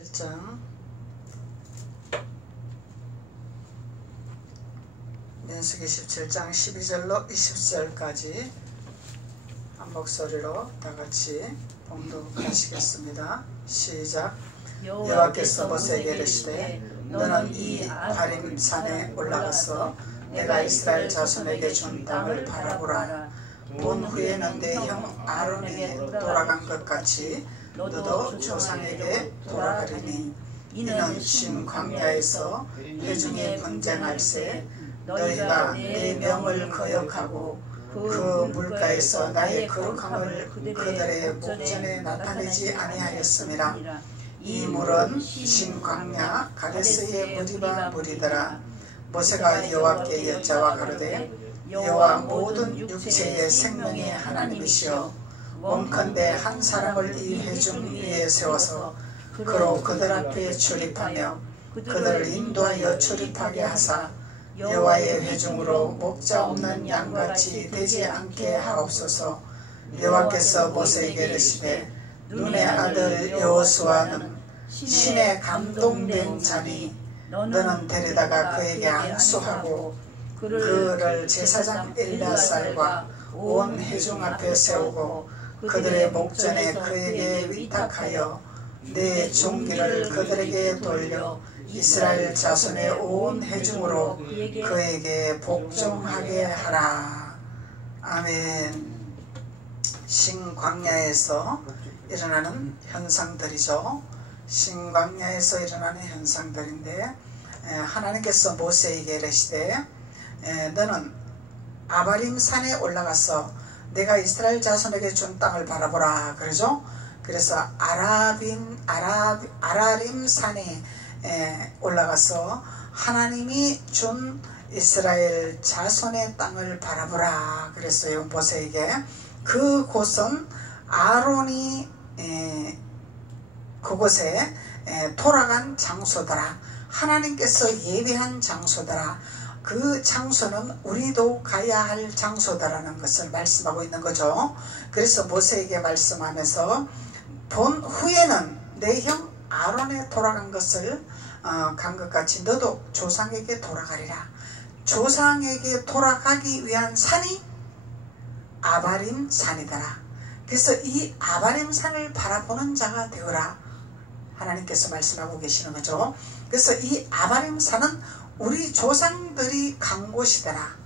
1장 민수기 17장 12절로 20절까지 한 목소리로 다같이 봉독하시겠습니다. 시작. 여호와께서 모세에게 이르시되 너는 이 아바림 산에 올라가서 내가 이스라엘 자손에게 준 땅을 바라보라. 본 후에는 내 형 아론에게 돌아간 것 같이 너도 조상에게 돌아가리니 이는 신 광야에서 회중이 분쟁할세 너희가 내 명을 거역하고 그 물가에서 나의 거룩함을 그들의 목전에 나타내지 아니하였음이라. 이 물은 신 광야 가데스의 무리바 물이더라. 모세가 여호와께 여짜와 가로되 여호와 모든 육체의 생명의 하나님이시여 원컨대 한 사람을 이 회중 위에 세워서 그로 그들 앞에 출입하며 그들을 인도하여 출입하게 하사 여호와의 회중으로 목자 없는 양같이 되지 않게 하옵소서. 여호와께서 모세에게 이르시되 눈의 아들 여호수아는 신에 감동된 자니 너는 데려다가 그에게 안수하고 그를 제사장 엘야살과 온 회중 앞에 세우고 그들의 목전에 그에게 위탁하여 내 종기를 그들에게 돌려 이스라엘 자손의 온 회중으로 그에게 복종하게 하라. 아멘. 신광야에서 일어나는 현상들이죠. 신광야에서 일어나는 현상들인데 하나님께서 모세에게 이르시되 너는 아바림 산에 올라가서 내가 이스라엘 자손에게 준 땅을 바라보라 그러죠. 그래서 아라림 산에 올라가서 하나님이 준 이스라엘 자손의 땅을 바라보라 그랬어요. 모세에게. 그곳은 아론이 그곳에 돌아간 장소더라. 하나님께서 예비한 장소더라. 그 장소는 우리도 가야 할 장소다라는 것을 말씀하고 있는 거죠. 그래서 모세에게 말씀하면서 본 후에는 내 형 아론에 돌아간 것을 간 것 같이 너도 조상에게 돌아가리라. 조상에게 돌아가기 위한 산이 아바림 산이더라. 그래서 이 아바림 산을 바라보는 자가 되어라. 하나님께서 말씀하고 계시는 거죠. 그래서 이 아바림 산은 우리 조상들이 간 곳이더라.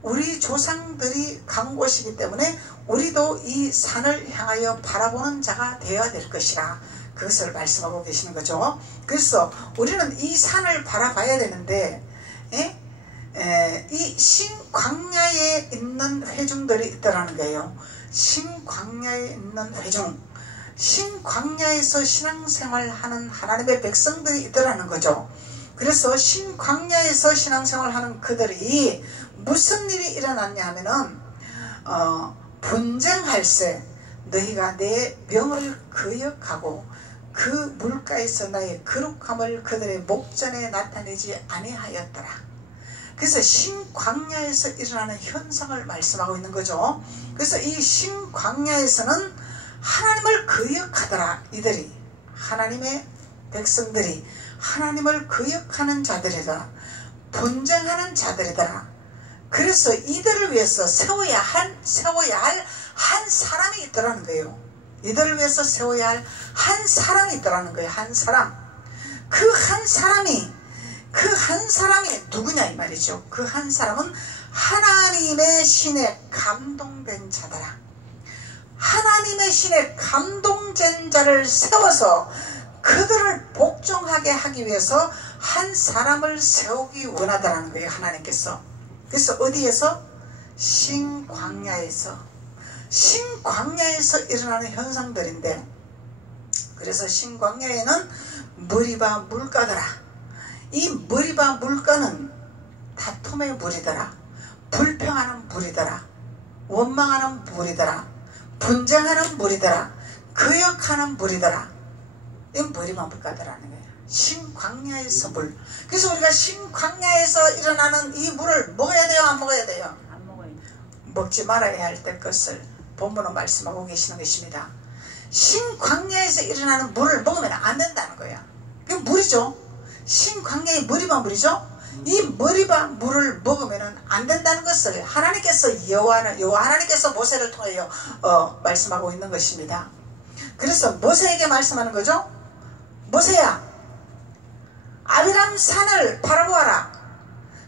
우리 조상들이 간 곳이기 때문에 우리도 이 산을 향하여 바라보는 자가 되어야 될 것이라. 그것을 말씀하고 계시는 거죠. 그래서 우리는 이 산을 바라봐야 되는데 이 신광야에 있는 회중들이 있더라는 거예요. 신광야에 있는 회중, 신광야에서 신앙생활하는 하나님의 백성들이 있더라는 거죠. 그래서 신광야에서 신앙생활하는 그들이 무슨 일이 일어났냐 하면은 분쟁할세 너희가 내 명을 거역하고 그 물가에서 나의 거룩함을 그들의 목전에 나타내지 아니하였더라. 그래서 신광야에서 일어나는 현상을 말씀하고 있는 거죠. 그래서 이 신광야에서는 하나님을 거역하더라. 이들이 하나님의 백성들이 하나님을 거역하는 자들이다. 분쟁하는 자들이다. 그래서 이들을 위해서 세워야 할 한 사람이 있더라는 거예요. 이들을 위해서 세워야 할 한 사람이 있더라는 거예요. 한 사람. 그 한 사람이 누구냐 이 말이죠. 그 한 사람은 하나님의 신에 감동된 자더라. 하나님의 신에 감동된 자를 세워서 그들을 복종하게 하기 위해서 한 사람을 세우기 원하더라는 거예요. 하나님께서. 그래서 어디에서? 신광야에서 일어나는 현상들인데, 그래서 신광야에는 머리바 물가더라. 이 머리바 물가는 다툼의 물이더라. 불평하는 물이더라. 원망하는 물이더라. 분쟁하는 물이더라. 거역하는 물이더라. 이건 머리만 물가더라는 거예요. 신광야에서 물. 그래서 우리가 신광야에서 일어나는 이 물을 먹어야 돼요? 안 먹어야 돼요? 안 먹어요. 먹지 말아야 할 때 것을 본문은 말씀하고 계시는 것입니다. 신광야에서 일어나는 물을 먹으면 안 된다는 거야. 물이죠. 신광야의 머리바 물이죠. 이 머리바 물을 먹으면 안 된다는 것을 하나님께서 여호와 하나님께서 모세를 통하여 말씀하고 있는 것입니다. 그래서 모세에게 말씀하는 거죠. 모세야, 아비람 산을 바라보아라.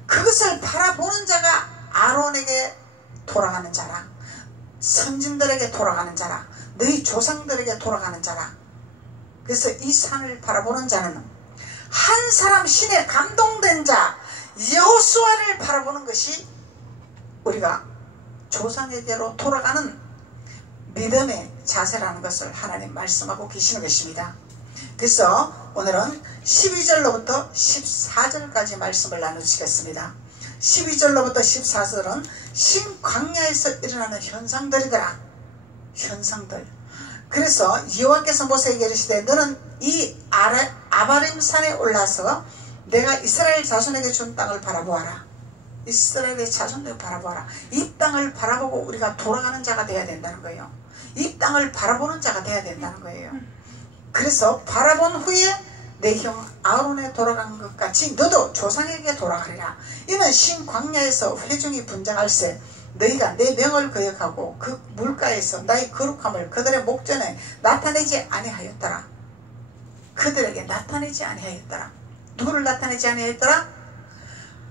그것을 바라보는 자가 아론에게 돌아가는 자라, 선진들에게 돌아가는 자라, 너희 조상들에게 돌아가는 자라. 그래서 이 산을 바라보는 자는 한 사람 신에 감동된 자 여호수아를 바라보는 것이 우리가 조상에게로 돌아가는 믿음의 자세라는 것을 하나님 말씀하고 계시는 것입니다. 그래서 오늘은 12절로부터 14절까지 말씀을 나누시겠습니다. 12절로부터 14절은 신광야에서 일어나는 현상들이더라. 현상들. 그래서 여호와께서 모세에게 이르시되 너는 이 아바림 산에 올라서 내가 이스라엘 자손에게 준 땅을 바라보아라. 이스라엘의 자손을 바라보아라. 이 땅을 바라보고 우리가 돌아가는 자가 되어야 된다는 거예요. 이 땅을 바라보는 자가 되어야 된다는 거예요. 그래서 바라본 후에 내 형 아론에 돌아간 것 같이 너도 조상에게 돌아가리라. 이는 신광야에서 회중이 분장할세 너희가 내 명을 거역하고 그 물가에서 나의 거룩함을 그들의 목전에 나타내지 아니하였더라. 그들에게 나타내지 아니하였더라. 누구를 나타내지 아니하였더라?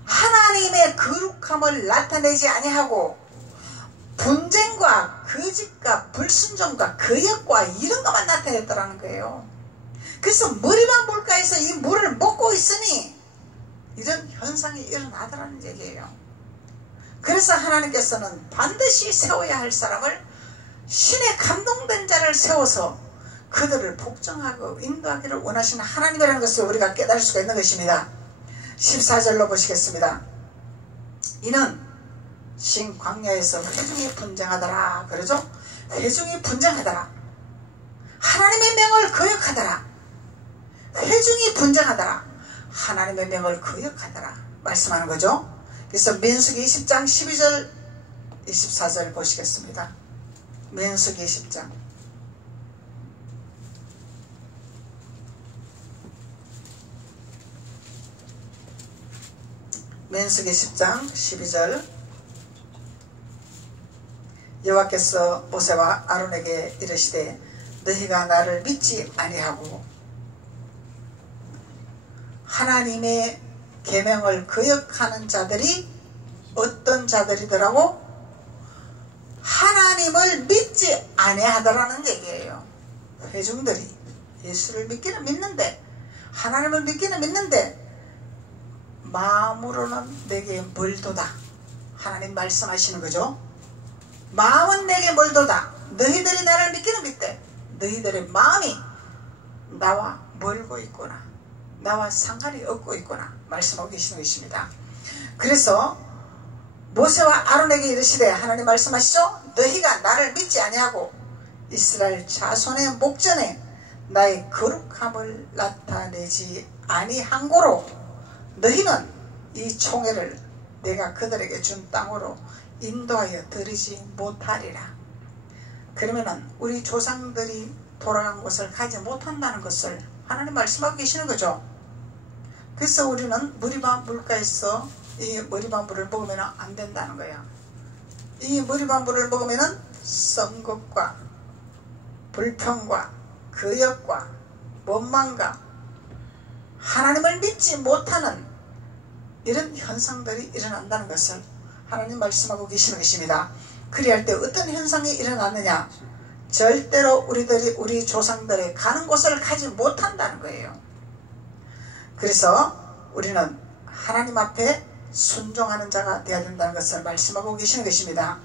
하나님의 거룩함을 나타내지 아니하고 분쟁과 거짓과 불순종과 거역과 이런 것만 나타냈더라는 거예요. 그래서 머리만 물가에서 이 물을 먹고 있으니 이런 현상이 일어나더라는 얘기예요. 그래서 하나님께서는 반드시 세워야 할 사람을 신에 감동된 자를 세워서 그들을 복종하고 인도하기를 원하시는 하나님이라는 것을 우리가 깨달을 수가 있는 것입니다. 14절로 보시겠습니다. 이는 신광야에서 회중이 분쟁하더라. 그러죠? 회중이 분쟁하더라. 하나님의 명을 거역하더라. 회중이 분쟁하더라. 하나님의 명을 거역하더라. 말씀하는 거죠. 그래서 민수기 20장 12절 24절 보시겠습니다. 민수기 20장 민수기 10장 12절 여호와께서 모세와 아론에게 이르시되 너희가 나를 믿지 아니하고 하나님의 계명을 거역하는 자들이 어떤 자들이더라고? 하나님을 믿지 아니하더라는 얘기예요. 회중들이 예수를 믿기는 믿는데 하나님을 믿기는 믿는데 마음으로는 내게 멀도다. 하나님 말씀하시는 거죠. 마음은 내게 멀도다. 너희들이 나를 믿기는 믿되 너희들의 마음이 나와 멀고 있구나. 나와 상관이 없고 있구나. 말씀하고 계시는 것입니다. 그래서 모세와 아론에게 이르시되 하나님 말씀하시죠. 너희가 나를 믿지 아니하고 이스라엘 자손의 목전에 나의 거룩함을 나타내지 아니한 고로 너희는 이 총회를 내가 그들에게 준 땅으로 인도하여 드리지 못하리라. 그러면은 우리 조상들이 돌아간 곳을 가지 못한다는 것을 하나님 말씀하고 계시는 거죠. 그래서 우리는 머리바 물가에서 이 머리바 물을 먹으면 안 된다는 거예요. 이 머리바 물을 먹으면 썩은 것과 불평과 거역과 원망과 하나님을 믿지 못하는 이런 현상들이 일어난다는 것을 하나님 말씀하고 계시는 것입니다. 그리할 때 어떤 현상이 일어났느냐? 절대로 우리 조상들의 가는 곳을 가지 못한다는 거예요. 그래서 우리는 하나님 앞에 순종하는 자가 되어야 된다는 것을 말씀하고 계시는 것입니다.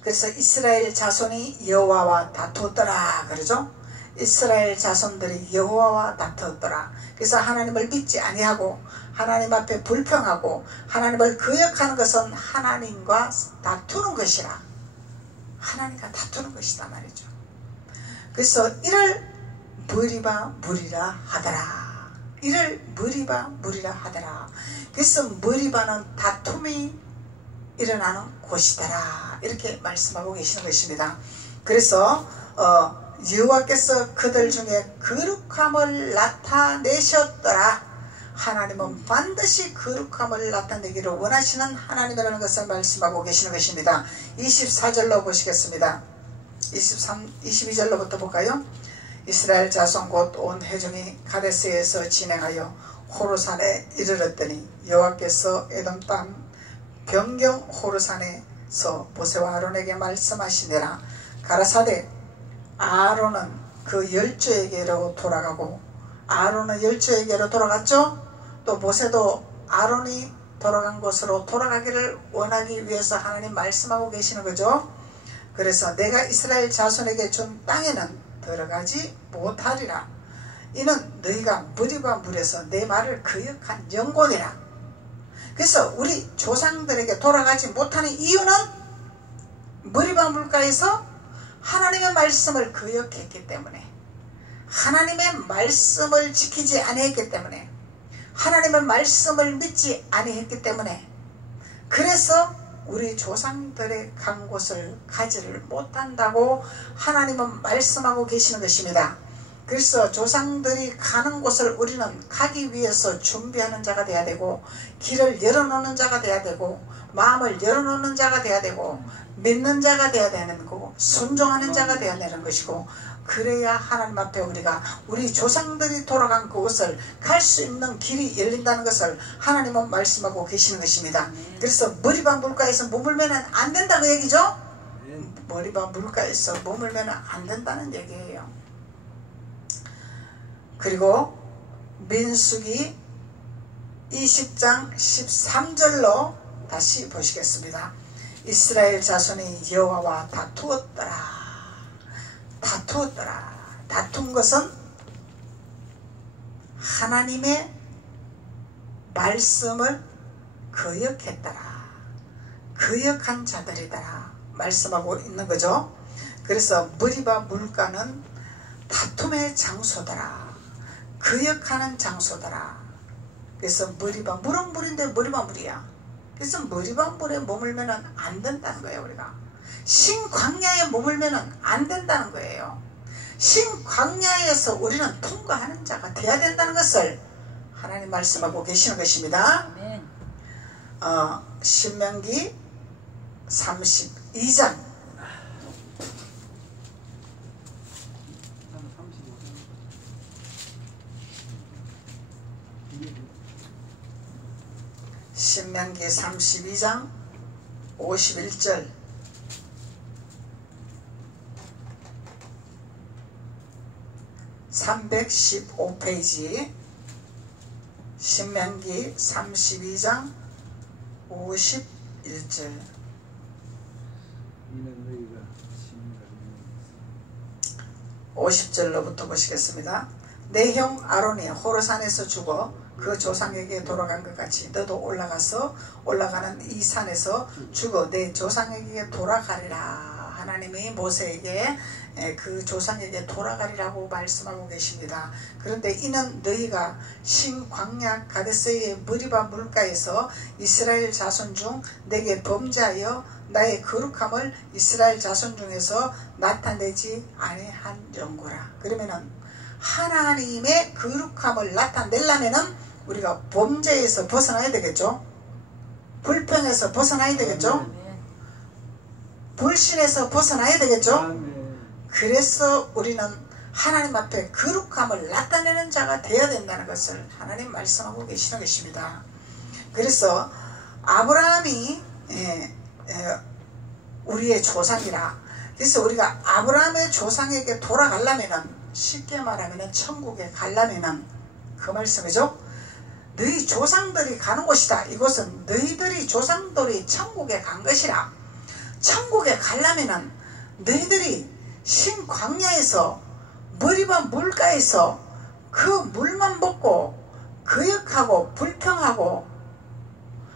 그래서 이스라엘 자손이 여호와와 다투었더라 그러죠. 이스라엘 자손들이 여호와와 다투었더라. 그래서 하나님을 믿지 아니하고 하나님 앞에 불평하고 하나님을 거역하는 것은 하나님과 다투는 것이라. 하나님과 다투는 것이다 말이죠. 그래서 이를 머리바 물이라 하더라. 이를 머리바 물이라 하더라. 그래서 머리바는 다툼이 일어나는 곳이더라. 이렇게 말씀하고 계시는 것입니다. 그래서 여호와께서 그들 중에 거룩함을 나타내셨더라. 하나님은 반드시 거룩함을 나타내기를 원하시는 하나님이라는 것을 말씀하고 계시는 것입니다. 24절로 보시겠습니다. 22절로부터 볼까요? 이스라엘 자손 곧 온 회중이 가데스에서 진행하여 호르산에 이르렀더니 여호와께서 에돔 땅 변경 호르산에서 모세와 아론에게 말씀하시니라. 가라사대 아론은 그 열조에게로 돌아가고, 아론은 열조에게로 돌아갔죠. 또 모세도 아론이 돌아간 곳으로 돌아가기를 원하기 위해서 하나님 말씀하고 계시는 거죠. 그래서 내가 이스라엘 자손에게 준 땅에는 들어가지 못하리라. 이는 너희가 무리바 물에서 내 말을 거역한 영곤이라. 그래서 우리 조상들에게 돌아가지 못하는 이유는 무리바 물가에서 하나님의 말씀을 거역했기 때문에, 하나님의 말씀을 지키지 아니했기 때문에, 하나님의 말씀을 믿지 아니했기 때문에, 그래서 우리 조상들의 간 곳을 가지를 못한다고 하나님은 말씀하고 계시는 것입니다. 그래서 조상들이 가는 곳을 우리는 가기 위해서 준비하는 자가 돼야 되고, 길을 열어놓는 자가 돼야 되고, 마음을 열어놓는 자가 돼야 되고, 믿는 자가 돼야 되는 거고, 순종하는 자가 돼야 되는 것이고, 그래야 하나님 앞에 우리가 우리 조상들이 돌아간 그곳을 갈 수 있는 길이 열린다는 것을 하나님은 말씀하고 계시는 것입니다. 그래서 머리바 물가에서 머물면 안 된다는 얘기죠. 머리바 물가에서 머물면 안 된다는 얘기예요. 그리고 민수기 20장 13절로 다시 보시겠습니다. 이스라엘 자손이 여호와와 다투었더라. 다투었더라. 다툰 것은 하나님의 말씀을 거역했더라. 거역한 자들이더라 말씀하고 있는 거죠. 그래서 머리바 물가는 다툼의 장소더라. 거역하는 장소더라. 그래서 머리바 물은 물인데 머리바 물이야. 그래서 머리바 물에 머물면 안 된다는 거예요. 우리가 신광야에 머물면 안 된다는 거예요. 신광야에서 우리는 통과하는 자가 돼야 된다는 것을 하나님 말씀하고 계시는 것입니다. 신명기 32장 신명기 32장 51절 315페이지 신명기 32장 51절 50절로부터 보시겠습니다. 내 형 아론이 호르산에서 죽어 그 조상에게 돌아간 것 같이 너도 올라가는 이 산에서 죽어 내 조상에게 돌아가리라. 하나님이 모세에게 그 조상에게 돌아가리라고 말씀하고 계십니다. 그런데 이는 너희가 신광야 가데스의 머리바 물가에서 이스라엘 자손 중 내게 범죄하여 나의 거룩함을 이스라엘 자손 중에서 나타내지 아니한 영구라. 그러면은 하나님의 거룩함을 나타내려면은 우리가 범죄에서 벗어나야 되겠죠. 불평에서 벗어나야 되겠죠. 불신에서 벗어나야 되겠죠. 그래서 우리는 하나님 앞에 거룩함을 나타내는 자가 되어야 된다는 것을 하나님 말씀하고 계시는 것입니다. 그래서 아브라함이 우리의 조상이라. 그래서 우리가 아브라함의 조상에게 돌아가려면, 쉽게 말하면 천국에 가려면 그 말씀이죠. 너희 조상들이 가는 곳이다. 이곳은 너희들이 조상들이 천국에 간 것이라. 천국에 가려면 너희들이 신광야에서 머리바 물가에서 그 물만 먹고 거역하고 불평하고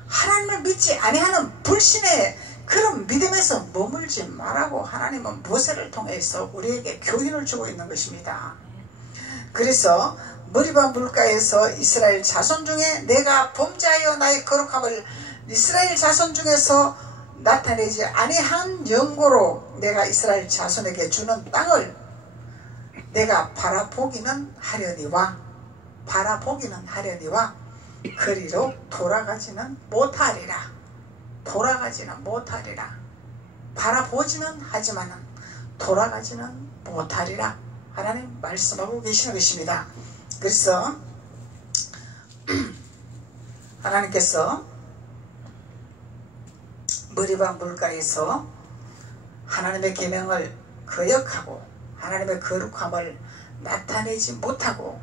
하나님을 믿지 아니하는 불신의 그런 믿음에서 머물지 말라고 하나님은 모세를 통해서 우리에게 교훈을 주고 있는 것입니다. 그래서 머리바 물가에서 이스라엘 자손 중에 내가 범죄하여 나의 거룩함을 이스라엘 자손 중에서 나타내지 아니한 영고로 내가 이스라엘 자손에게 주는 땅을 내가 바라보기는 하려니와 그리로 돌아가지는 못하리라. 돌아가지는 못하리라. 바라보지는 하지만은 돌아가지는 못하리라. 하나님 말씀하고 계시는 것입니다. 그래서 하나님께서 머리바 물가에서 하나님의 계명을 거역하고 하나님의 거룩함을 나타내지 못하고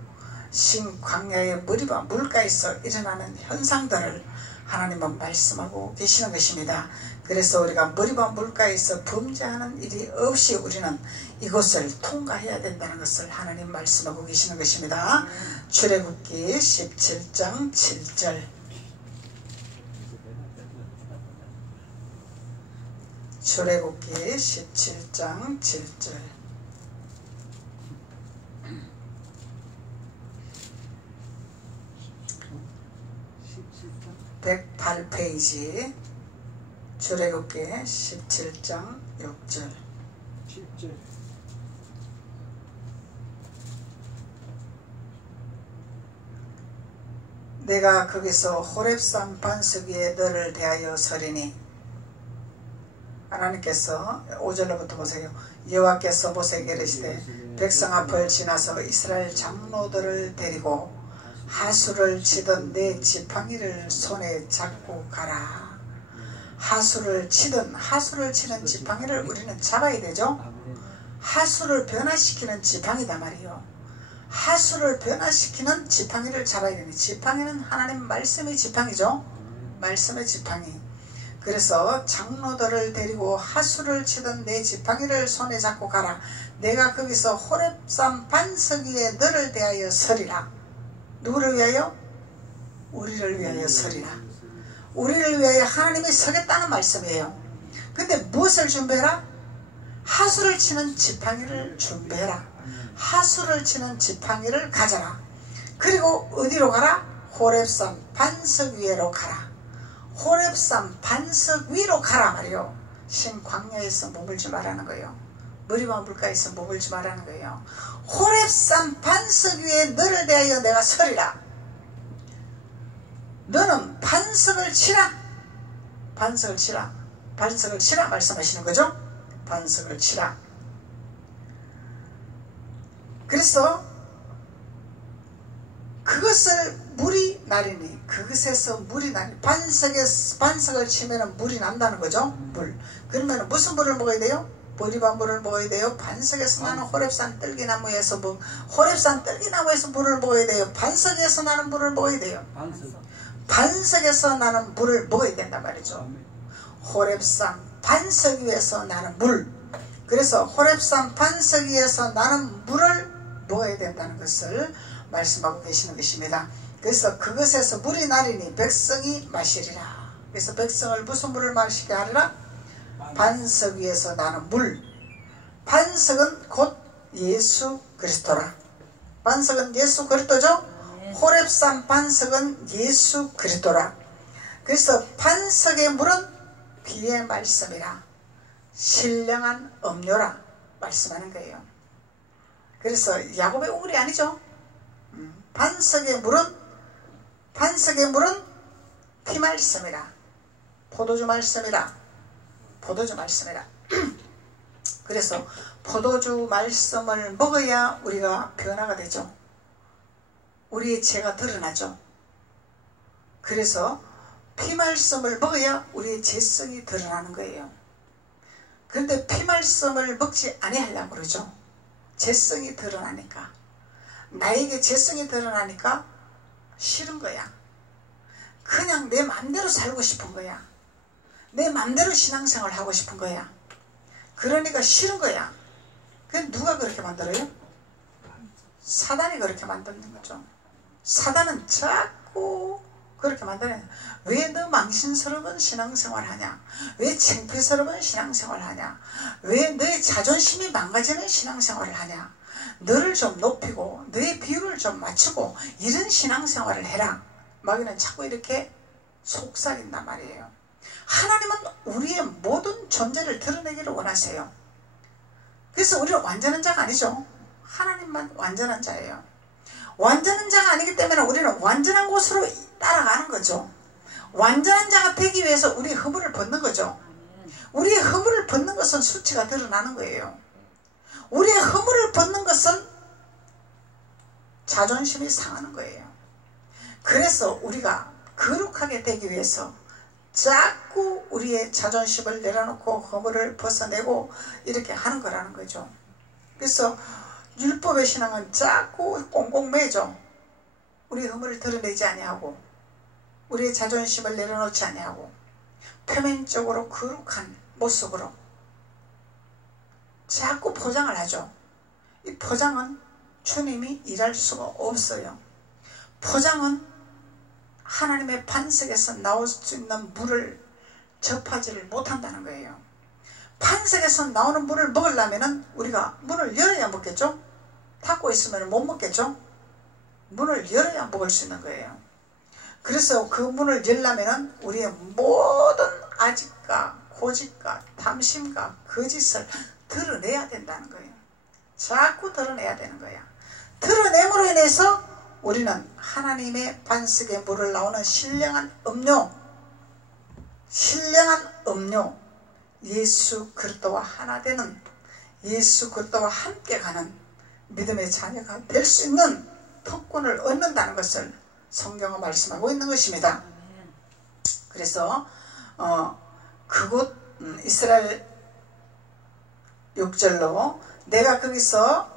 신광야의 머리바 물가에서 일어나는 현상들을 하나님은 말씀하고 계시는 것입니다. 그래서 우리가 머리바 물가에서 범죄하는 일이 없이 우리는 이곳을 통과해야 된다는 것을 하나님 말씀하고 계시는 것입니다. 출애굽기 17장 7절. 출애굽기 17장 7절. 108페이지 출애굽기 17장 6절. 7절. 내가 거기서 호렙산 반석 위에 너를 대하여 서리니. 하나님께서 5절로부터 보세요. 여호와께서 모세에게 이르시되 백성 앞을 지나서 이스라엘 장로들을 데리고 하수를 치던 내 지팡이를 손에 잡고 가라. 하수를 치는 지팡이를 우리는 잡아야 되죠. 하수를 변화시키는 지팡이다 말이요. 하수를 변화시키는 지팡이를 잡아야 되는. 지팡이는 하나님 말씀의 지팡이죠. 말씀의 지팡이. 그래서 장로들을 데리고 하수를 치던 내 지팡이를 손에 잡고 가라. 내가 거기서 호렙산 반석 위에 너를 대하여 서리라. 누구를 위하여? 우리를 위하여 서리라. 우리를 위하여 하나님이 서겠다는 말씀이에요. 근데 무엇을 준비해라? 하수를 치는 지팡이를 준비해라. 하수를 치는 지팡이를 가져라. 그리고 어디로 가라? 호렙산 반석 위로 가라. 호렙산 반석 위로 가라 말이요. 신광야에서 머물지 말라는 거예요. 머리바 물가에서 머물지 말라는 거예요. 호렙산 반석 위에 너를 대하여 내가 서리라. 너는 반석을 치라. 반석을 치라. 반석을 치라 말씀하시는 거죠. 반석을 치라. 그래서 그것을 물이 나리니, 그것에서 물이 나리니, 반석을 치면 물이 난다는 거죠. 물. 그러면 무슨 물을 먹어야 돼요? 머리바 물을 먹어야 돼요. 반석에서 나는 호렙산 뜰기나무에서 호렙산 뜰기나무에서 물을 먹어야 돼요. 반석에서 나는 물을 먹어야 돼요. 반석에서 나는 물을 먹어야 된단 말이죠. 호렙산 반석 위에서 나는 물. 그래서 호렙산 반석 위에서 나는 물을 먹어야 된다는 것을 말씀하고 계시는 것입니다. 그래서 그것에서 물이 나리니 백성이 마시리라. 그래서 백성을 무슨 물을 마시게 하리라? 반석 위에서 나는 물. 반석은 곧 예수 그리스도라. 반석은 예수 그리스도죠. 호렙산 반석은 예수 그리스도라. 그래서 반석의 물은 비의 말씀이라. 신령한 음료라 말씀하는 거예요. 그래서 야곱의 우물이 아니죠. 반석의 물은 피 말씀이라. 포도주 말씀이라. 포도주 말씀이라. 그래서 포도주 말씀을 먹어야 우리가 변화가 되죠. 우리의 죄가 드러나죠. 그래서 피 말씀을 먹어야 우리의 죄성이 드러나는 거예요. 그런데 피 말씀을 먹지 아니하려고 그러죠. 죄성이 드러나니까. 나에게 죄성이 드러나니까 싫은 거야. 그냥 내 맘대로 살고 싶은 거야. 내 맘대로 신앙생활을 하고 싶은 거야. 그러니까 싫은 거야. 그게 누가 그렇게 만들어요? 사단이 그렇게 만드는 거죠. 사단은 자꾸 그렇게 만들어요. 왜 너 망신스러운 신앙생활 하냐? 왜 창피스러운 신앙생활 하냐? 왜 너의 자존심이 망가지는 신앙생활을 하냐? 너를 좀 높이고 너의 비율을 좀 맞추고 이런 신앙생활을 해라. 마귀는 자꾸 이렇게 속삭인단 말이에요. 하나님은 우리의 모든 존재를 드러내기를 원하세요. 그래서 우리는 완전한 자가 아니죠. 하나님만 완전한 자예요. 완전한 자가 아니기 때문에 우리는 완전한 곳으로 따라가는 거죠. 완전한 자가 되기 위해서 우리의 허물을 벗는 거죠. 우리의 허물을 벗는 것은 수치가 드러나는 거예요. 우리의 허물을 벗는 것은 자존심이 상하는 거예요. 그래서 우리가 거룩하게 되기 위해서 자꾸 우리의 자존심을 내려놓고 허물을 벗어내고 이렇게 하는 거라는 거죠. 그래서 율법의 신앙은 자꾸 꽁꽁 매죠. 우리의 허물을 드러내지 아니하고 우리의 자존심을 내려놓지 아니하고 표면적으로 거룩한 모습으로 자꾸 포장을 하죠. 이 포장은 주님이 일할 수가 없어요. 포장은 하나님의 반석에서 나올 수 있는 물을 접하지를 못한다는 거예요. 반석에서 나오는 물을 먹으려면 우리가 문을 열어야 먹겠죠? 닫고 있으면 못 먹겠죠? 문을 열어야 먹을 수 있는 거예요. 그래서 그 문을 열려면 우리의 모든 아집과 고집과 탐심과 거짓을 드러내야 된다는 거예요. 자꾸 드러내야 되는 거야. 드러냄으로 인해서 우리는 하나님의 반석에 물을 나오는 신령한 음료 예수 그리스도와 하나 되는 예수 그리스도와 함께 가는 믿음의 자녀가 될 수 있는 특권을 얻는다는 것을 성경은 말씀하고 있는 것입니다. 그래서 그곳 이스라엘 6절로 내가 거기서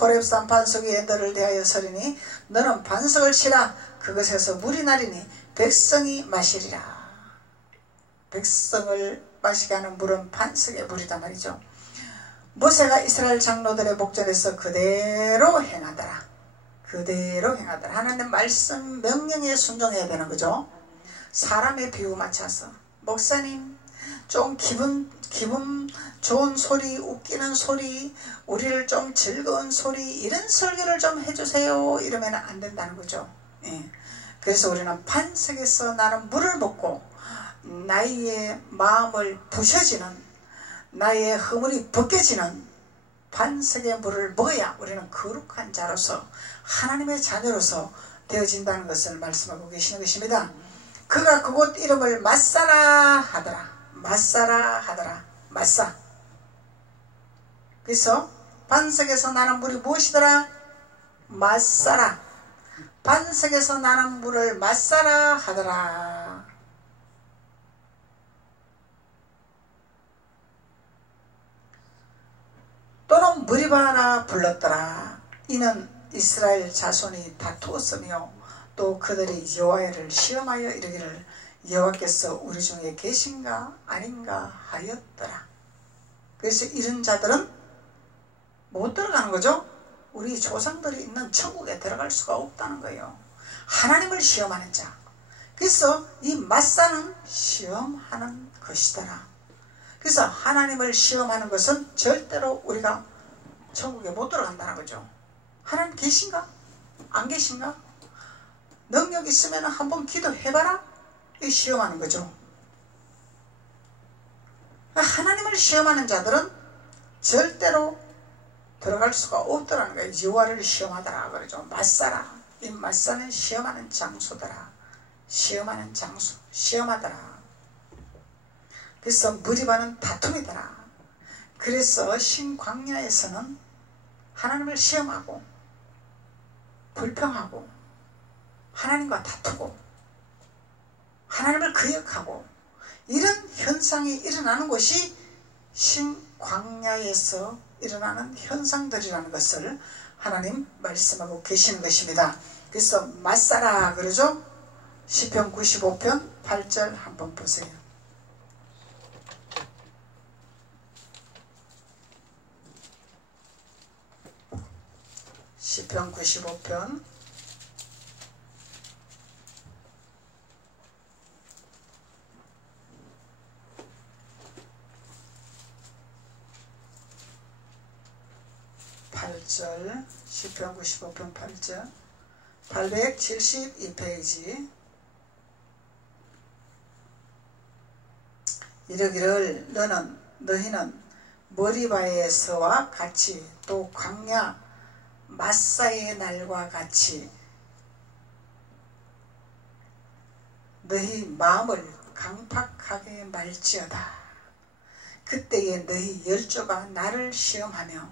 호렙산 반석 위에 너를 대하여 서리니 너는 반석을 치라. 그것에서 물이 나리니 백성이 마시리라. 백성을 마시게 하는 물은 반석의 물이다 말이죠. 모세가 이스라엘 장로들의 목전에서 그대로 행하더라. 그대로 행하더라. 하나님 말씀 명령에 순종해야 되는 거죠. 사람의 비유 맞춰서 목사님 좀 기분 좋은 소리, 웃기는 소리, 우리를 좀 즐거운 소리, 이런 설교를 좀 해주세요. 이러면 안 된다는 거죠. 예. 그래서 우리는 반석에서 나는 물을 먹고 나의 마음을 부셔지는, 나의 허물이 벗겨지는 반석의 물을 먹어야 우리는 거룩한 자로서 하나님의 자녀로서 되어진다는 것을 말씀하고 계시는 것입니다. 그가 그곳 이름을 마사라 하더라. 마사라 하더라. 마사. 그래서 반석에서 나는 물이 무엇이더라? 마사라. 반석에서 나는 물을 마사라 하더라. 또는 무리바라 불렀더라. 이는 이스라엘 자손이 다투었으며 또 그들이 여호와를 시험하여 이르기를 여호와께서 우리 중에 계신가 아닌가 하였더라. 그래서 이런 자들은 못 들어가는 거죠. 우리 조상들이 있는 천국에 들어갈 수가 없다는 거예요. 하나님을 시험하는 자. 그래서 이 마사는 시험하는 것이더라. 그래서 하나님을 시험하는 것은 절대로 우리가 천국에 못 들어간다는 거죠. 하나님 계신가? 안 계신가? 능력 있으면 한번 기도해봐라. 이 시험하는 거죠. 하나님을 시험하는 자들은 절대로 들어갈 수가 없더라는 거예요. 여호와를 시험하더라 그러죠. 마사라. 이 마사는 시험하는 장소더라. 시험하는 장소. 시험하더라. 그래서 무리바는 다툼이더라. 그래서 신광야에서는 하나님을 시험하고 불평하고 하나님과 다투고 하나님을 거역하고 이런 현상이 일어나는 것이 신광야에서 일어나는 현상들이라는 것을 하나님 말씀하고 계시는 것입니다. 그래서 마사라 그러죠. 시편 95편 8절 한번 보세요. 시편 95편 8절 시편 95편 8절 872페이지 이르기를 너희는 머리바에서와 같이 또 광야 마사의 날과 같이 너희 마음을 강팍하게 말지어다. 그때에 너희 열조가 나를 시험하며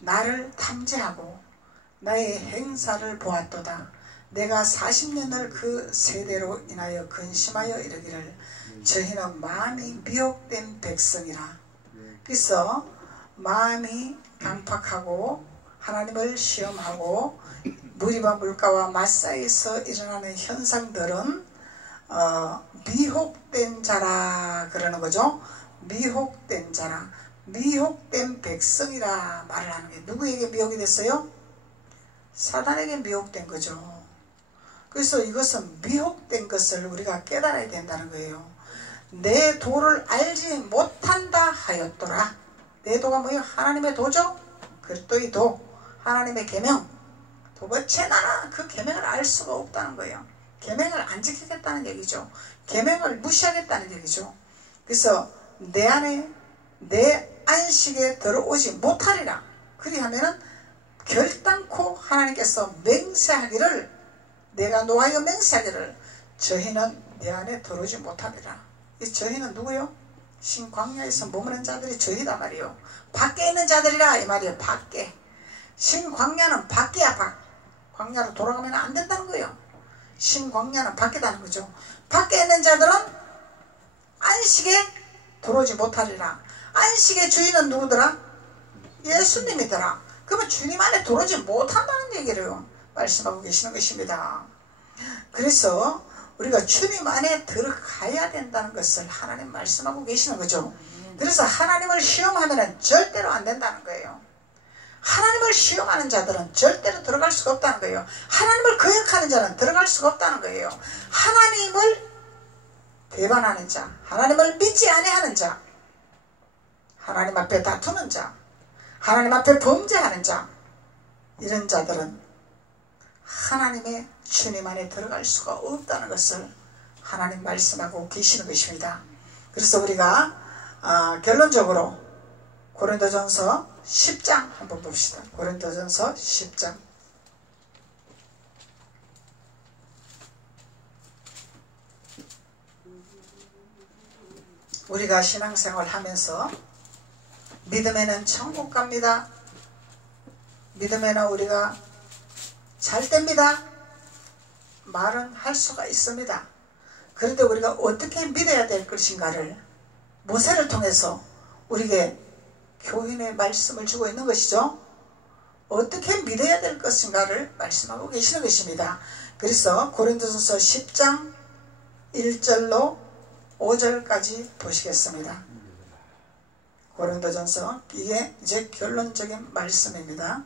나를 탐지하고 나의 행사를 보았도다. 내가 40년을 그 세대로 인하여 근심하여 이르기를 저희는 마음이 미혹된 백성이라. 그래서 마음이 강팍하고 하나님을 시험하고 무리와 물가와 맞사이에서 일어나는 현상들은 미혹된 자라 그러는 거죠. 미혹된 자라, 미혹된 백성이라 말을 하는 게 누구에게 미혹이 됐어요? 사단에게 미혹된 거죠. 그래서 이것은 미혹된 것을 우리가 깨달아야 된다는 거예요. 내 도를 알지 못한다 하였더라. 내 도가 뭐예요? 하나님의 도죠. 그리스도의 도, 하나님의 계명. 도대체 나는 그 계명을 알 수가 없다는 거예요. 계명을 안 지키겠다는 얘기죠. 계명을 무시하겠다는 얘기죠. 그래서 내 안에 내 안식에 들어오지 못하리라. 그리하면은 결단코 하나님께서 맹세하기를, 내가 노하여 맹세하기를 저희는 내 안에 들어오지 못하리라. 이 저희는 누구요? 신광야에서 머무는 자들이 저희다 말이요. 밖에 있는 자들이라 이 말이에요. 밖에. 신광야는 밖이야. 밖. 광야로 돌아가면 안 된다는 거예요. 신광야는 밖이다는 거죠. 밖에 있는 자들은 안식에 들어오지 못하리라. 안식의 주인은 누구더라? 예수님이더라. 그러면 주님 안에 들어오지 못한다는 얘기를 말씀하고 계시는 것입니다. 그래서 우리가 주님 안에 들어가야 된다는 것을 하나님 말씀하고 계시는 거죠. 그래서 하나님을 시험하면 절대로 안 된다는 거예요. 하나님을 시험하는 자들은 절대로 들어갈 수가 없다는 거예요. 하나님을 거역하는 자는 들어갈 수가 없다는 거예요. 하나님을 배반하는 자, 하나님을 믿지 아니하는 자, 하나님 앞에 다투는 자, 하나님 앞에 범죄하는 자, 이런 자들은 하나님의 주님 안에 들어갈 수가 없다는 것을 하나님 말씀하고 계시는 것입니다. 그래서 우리가 결론적으로 고린도전서 10장 한번 봅시다. 고린도전서 10장. 우리가 신앙생활 하면서 믿음에는 천국 갑니다. 믿음에는 우리가 잘 됩니다. 말은 할 수가 있습니다. 그런데 우리가 어떻게 믿어야 될 것인가를 모세를 통해서 우리에게 교훈의 말씀을 주고 있는 것이죠. 어떻게 믿어야 될 것인가를 말씀하고 계시는 것입니다. 그래서 고린도전서 10장 1절로 5절까지 보시겠습니다. 고린도전서, 이게 이제 결론적인 말씀입니다.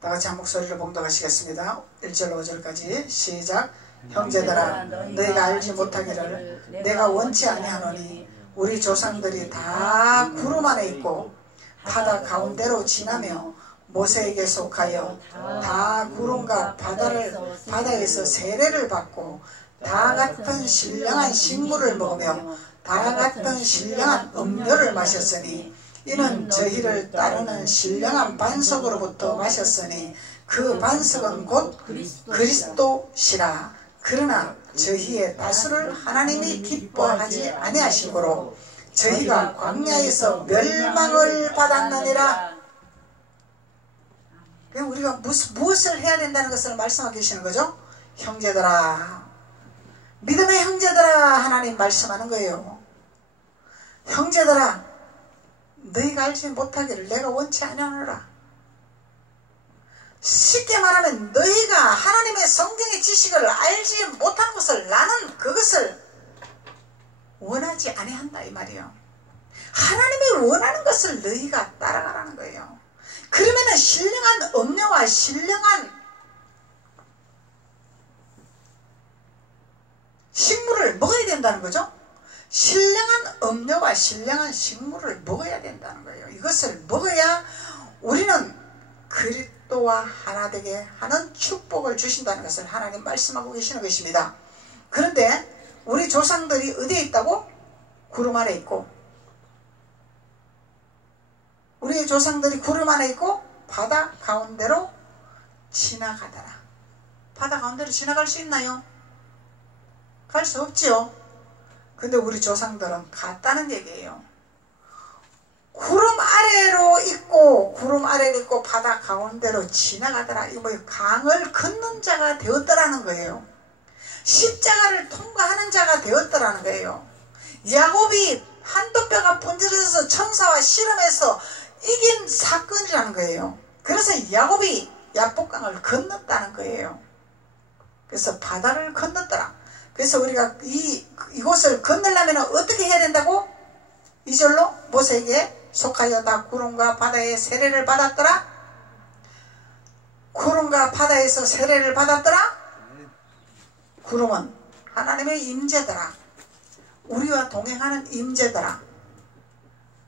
다 같이 한 목소리로 봉독하시겠습니다. 1절 5절까지 시작. 형제들아 너희가 알지 못하기를 내가 원치 아니하노니 우리 조상들이 다 구름 안에 있고 바다 가운데로 지나며 모세에게 속하여 다 구름과 바다에서 세례를 받고 다 같은 신령한 식물을 먹으며 다 같은 신령한 음료를 마셨으니 이는 저희를 따르는 신령한 반석으로부터 마셨으니 그 반석은 곧 그리스도시라. 그러나 저희의 다수를 하나님이 기뻐하지 아니하시므로 저희가 광야에서 멸망을 받았느니라. 그럼 우리가 무엇을 해야 된다는 것을 말씀하고 계시는 거죠? 형제들아, 믿음의 형제들아, 하나님 말씀하는 거예요. 형제들아, 너희가 알지 못하기를 내가 원치 아니하노라. 쉽게 말하면 너희가 하나님의 성경의 지식을 알지 못하는 것을, 나는 그것을 원하지 아니한다 이 말이에요. 하나님이 원하는 것을 너희가 따라가라는 거예요. 그러면은 신령한 음료와 신령한 식물을 먹어야 된다는 거죠. 신령한 음료와 신령한 식물을 먹어야 된다는 거예요. 이것을 먹어야 우리는 그리스도와 하나 되게 하는 축복을 주신다는 것을 하나님 말씀하고 계시는 것입니다. 그런데 우리 조상들이 어디에 있다고? 구름 아래 있고 우리의 조상들이 구름 안에 있고 바다 가운데로 지나가더라. 바다 가운데로 지나갈 수 있나요? 갈 수 없지요. 근데 우리 조상들은 갔다는 얘기예요. 구름 아래로 있고 구름 아래로 있고 바다 가운데로 지나가더라. 이거 뭐 강을 걷는 자가 되었더라는 거예요. 십자가를 통과하는 자가 되었더라는 거예요. 야곱이 한두 뼈가 분질러서 천사와 씨름해서 이긴 사건이라는 거예요. 그래서 야곱이 야복강을 건넜다는 거예요. 그래서 바다를 건넜더라. 그래서 우리가 이곳을 건너려면 어떻게 해야 된다고? 2절로 모세에게 속하여 다 구름과 바다의 세례를 받았더라. 구름과 바다에서 세례를 받았더라. 구름은 하나님의 임재더라. 우리와 동행하는 임재더라.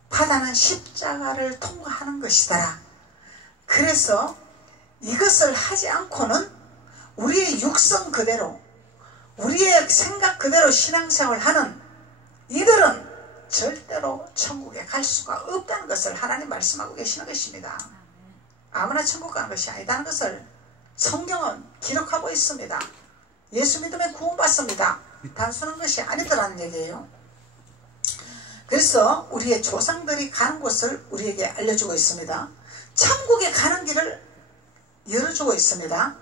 바다는 십자가를 통과하는 것이더라. 그래서 이것을 하지 않고는 우리의 육성 그대로 우리의 생각 그대로 신앙생활을 하는 이들은 절대로 천국에 갈 수가 없다는 것을 하나님 말씀하고 계시는 것입니다. 아무나 천국 가는 것이 아니다는 것을 성경은 기록하고 있습니다. 예수 믿으면 구원받습니다. 단순한 것이 아니더라는 얘기예요. 그래서 우리의 조상들이 가는 곳을 우리에게 알려주고 있습니다. 천국에 가는 길을 열어주고 있습니다.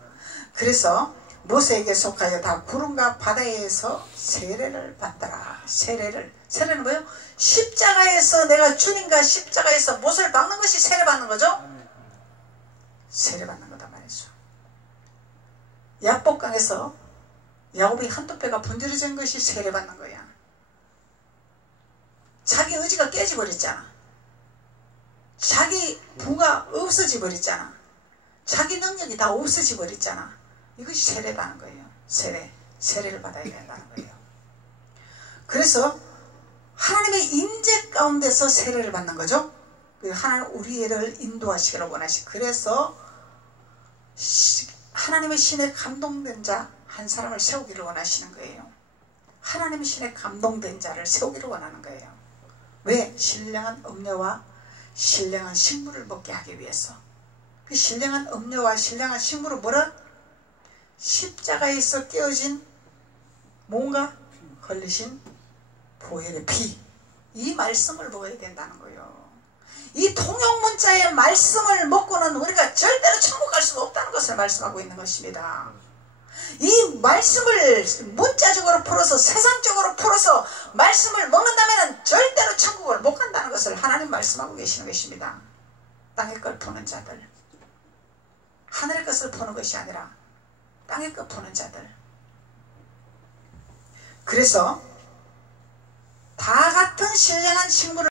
그래서 모세에게 속하여 다 구름과 바다에서 세례를 받더라. 세례는 뭐예요? 십자가에서 내가 주님과 십자가에서 못을 박는 것이 세례받는 거죠? 세례받는 거다 말이죠. 야복강에서 야곱이 한두 뼈가 분질러진 것이 세례받는 거야. 자기 의지가 깨져버렸잖아. 자기 부가 없어져 버렸잖아. 자기 능력이 다 없어져 버렸잖아. 이것이 세례받는 거예요. 세례를 받아야 된다는 거예요. 그래서 하나님의 임재 가운데서 세례를 받는 거죠. 하나님 우리를 인도하시기를 원하시고, 그래서 하나님의 신에 감동된 자 한 사람을 세우기를 원하시는 거예요. 하나님의 신에 감동된 자를 세우기를 원하는 거예요. 왜? 신령한 음료와 신령한 식물을 먹게 하기 위해서. 그 신령한 음료와 신령한 식물은 뭐라? 십자가에서 깨어진 뭔가 흘리신 보혈의 피, 이 말씀을 먹어야 된다는 거예요. 이 통용문자의 말씀을 먹고는 우리가 절대로 천국 갈 수가 없다는 것을 말씀하고 있는 것입니다. 이 말씀을 문자적으로 풀어서 세상적으로 풀어서 말씀을 먹는다면 절대로 천국을 못 간다는 것을 하나님 말씀하고 계시는 것입니다. 땅의 걸 푸는 자들, 하늘의 것을 푸는 것이 아니라 땅의 것 푸는 자들. 그래서 다 같은 신령한 식물을